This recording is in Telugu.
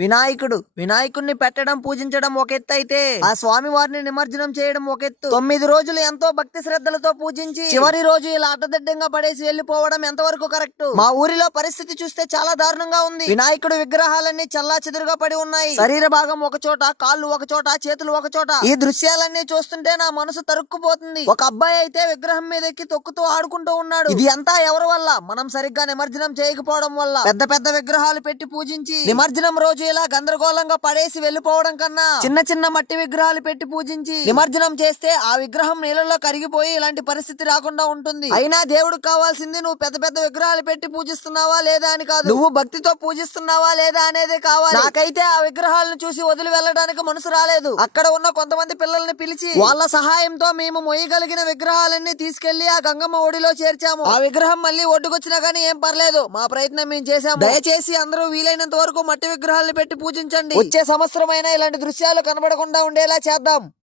వినాయకుడిని పెట్టడం పూజించడం ఒక ఎత్తు అయితే ఆ స్వామి వారిని నిమజ్జనం చేయడం ఒక ఎత్తు. 9 రోజులు ఎంతో భక్తి శ్రద్ధలతో పూజించి చివరి రోజు ఇలా అడ్డదిడ్డంగా పడేసి వెళ్లిపోవడం ఎంతవరకు కరెక్ట్? మా ఊరిలో పరిస్థితి చూస్తే చాలా దారుణంగా ఉంది. వినాయకుడు విగ్రహాలన్నీ చల్లా చెదురుగా పడి ఉన్నాయి. శరీర భాగం ఒక చోట, కాళ్ళు ఒక చోట, చేతులు ఒక చోట. ఈ దృశ్యాలన్నీ చూస్తుంటే నా మనసు తరుక్కుపోతుంది. ఒక అబ్బాయి అయితే విగ్రహం మీద ఎక్కి తొక్కుతూ ఆడుకుంటూ ఉన్నాడు. ఇది అంతా ఎవరి వల్ల? మనం సరిగ్గా నిమజ్జనం చేయకపోవడం వల్ల. పెద్ద పెద్ద విగ్రహాలు పెట్టి పూజించి నిమజ్జనం రోజు ఇలా గందరగోళంగా పడేసి వెళ్లిపోవడం కన్నా చిన్న చిన్న మట్టి విగ్రహాలు పెట్టి పూజించి నిమజ్జనం చేస్తే ఆ విగ్రహం నీళ్ళలో కరిగిపోయి ఇలాంటి పరిస్థితి రాకుండా ఉంటుంది. అయినా దేవుడికి కావాల్సింది నువ్వు పెద్ద పెద్ద విగ్రహాలు పెట్టి పూజిస్తున్నావా లేదా అని కాదు, నువ్వు భక్తితో పూజిస్తున్నావా లేదా అనేదే కావాలి. నాకైతే ఆ విగ్రహాలను చూసి వదిలి వెళ్ళడానికి మనసు రాలేదు. అక్కడ ఉన్న కొంతమంది పిల్లల్ని పిలిచి వాళ్ళ సహాయంతో మేము మొయ్యగలిగిన విగ్రహాలన్నీ తీసుకెళ్లి ఆ గంగమ్మ ఒడిలో చేర్చాము. ఆ విగ్రహం మళ్ళీ ఒడ్డుకొచ్చినా గానీ ఏం పర్లేదు, మా ప్రయత్నం మేము చేశాము. దయచేసి అందరూ వీలైనంత వరకు మట్టి విగ్రహాలను పెట్టి పూజించండి. వచ్చే సంవత్సరమైనా ఇలాంటి దృశ్యాలు కనబడకుండా ఉండేలా చేద్దాం.